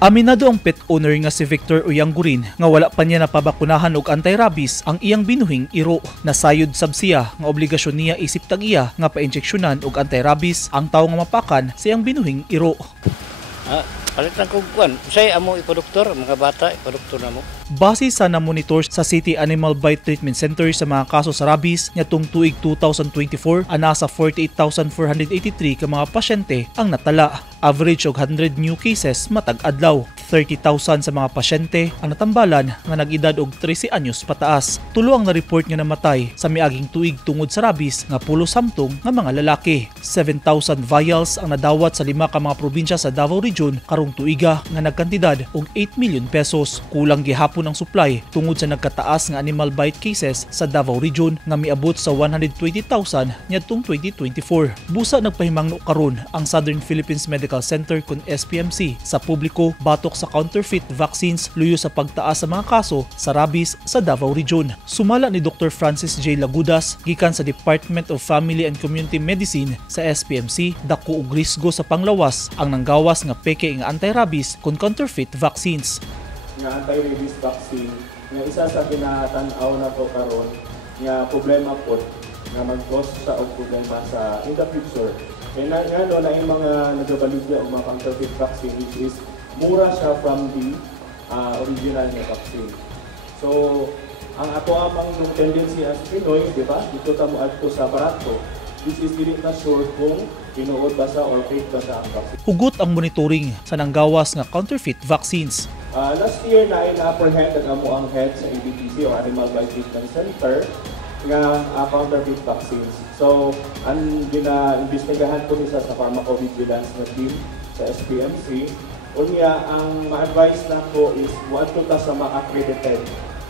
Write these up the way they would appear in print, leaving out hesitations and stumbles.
Aminado ang pet owner nga si Victor Uyanggurin nga wala pa niya napabakunahan og anti-rabies ang iyang binuhing iro. Nasayod sab siya nga obligasyon niya isip tag-iya nga pa-injeksyonan og anti-rabies ang tawo nga mapakan sa iyang binuhing iro. Palit lang kong kuwan. Say, amo ipadoktor, mga bata, ipadoktor na mo. Base sa na-monitor sa City Animal Bite Treatment Center sa mga kaso sa rabies nitong tuig 2024, nasa 48,483 ka mga pasyente ang natala. Average og 100 new cases matag adlaw. 30,000 sa mga pasyente ang natambalan nga nag-edad og 13 anyos pataas. Tulo ang na-report nga namatay sa miaging tuig tungod sa rabies nga pulo samtong nga mga lalaki. 7,000 vials ang nadawat sa 5 ka mga probinsya sa Davao Region karong tuiga nga nagkantidad og 8 million pesos. Kulang gihapon ang supply tungod sa nagkataas nga animal bite cases sa Davao Region nga miabot sa 120,000 niadtong 2024. Busa nagpahimangno karon ang Southern Philippines Medical Center kun SPMC sa publiko batok sa counterfeit vaccines luyo sa pagtaas sa mga kaso sa rabies sa Davao Region. Sumala ni Dr. Francis J. Lagudas gikan sa Department of Family and Community Medicine sa SPMC, dako og risgo sa panglawas ang nanggawas nga peke nga anti-rabies kun counterfeit vaccines. Nga anti-rabies vaccine nga isa sa kinatanaw na to karon nga problema po nga mag-cause sa og problema sa in the future. Kaya nga doon na yung mga nagabaligya o mga counterfeit vaccine which is mura siya from the original na vaccine. So, ang ato amang tendency as Pinoy, di ba? Dito tamo adto sa barato, which is dili na sure kung tinuod ba sa or fake ba sa ang vaccine. Hugot ang monitoring sa nanggawas nga counterfeit vaccines. Last year na ina-apprehend ang amo ang head sa ABTC o Animal Bite Treatment Center nga counterfeit vaccines. So, ang gina-investigahan po nisa sa pharmacovigilance na team sa SPMC. Unya, ang ma-advise na po is what to ta sa mga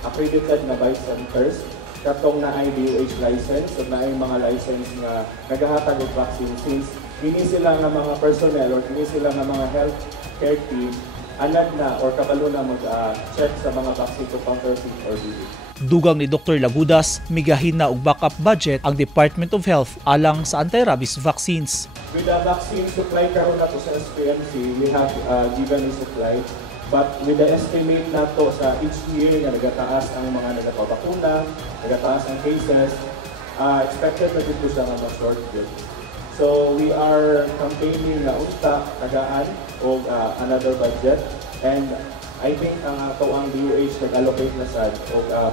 accredited na bite centers katong na DOH license o na mga license nga nagahatag og vaccine since hindi sila nga mga personnel or hindi sila nga mga health care team anad na or kabalo na mag-check sa mga vaccine to counterfeit or dili. Dugang ni Dr. Lagudas, migahin na og backup budget ang Department of Health alang sa anti-rabies vaccines. With the vaccine supply karon nato sa SPMC, we have given a supply. But with the estimate nato sa each year nga nagataas ang mga nagapabakuna, nagataas ang cases, expected na dito siya nga ma-shortage. So we are campaigning na unta, tagaan o another budget. And I think ang ang DOH nag-allocate na sa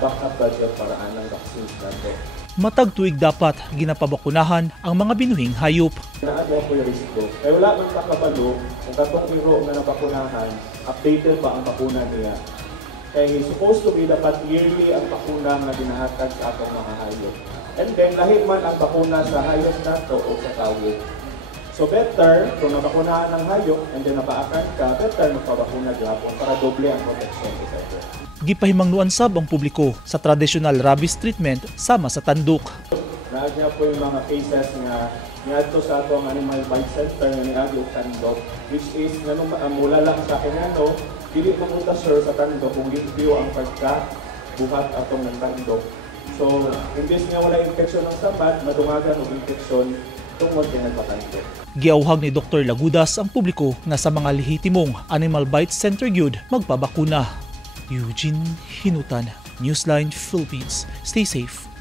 backup budget para anang vaccines nato. Matag tuig dapat ginapabakunahan ang mga binuhing hayop. Naadya po yung risiko. Kaya wala man kakabalo, kung katong iro na nabakunahan, updated pa ang bakuna niya. Kaya supposed to be dapat yearly ang bakuna na ginahatag sa atong mga hayop. And then lahi man ang bakuna sa hayop nato o sa tao. So better, kung nabakunahan ng hayop and then napaakan ka, better magpabakuna gapon para doble ang protection. Gipahimangnuan sab ang publiko sa traditional rabies treatment sama sa tanduk. Naadya po yung mga cases nga niadto sa atong animal bite center nga niadto og tandok, which is mula lang sa kinano, dili mamunta sir sa tandok kung limpyo ang pagka-buhat atong ng tandok. So, imbes nga wala infection ng sabat, madungagan og infection tungod kay nagpatandok. Giauhag ni Dr. Lagudas ang publiko nga sa mga lehitimong animal bite center gyud magpabakuna. Eugene Hinutan, Newsline Philippines. Stay safe.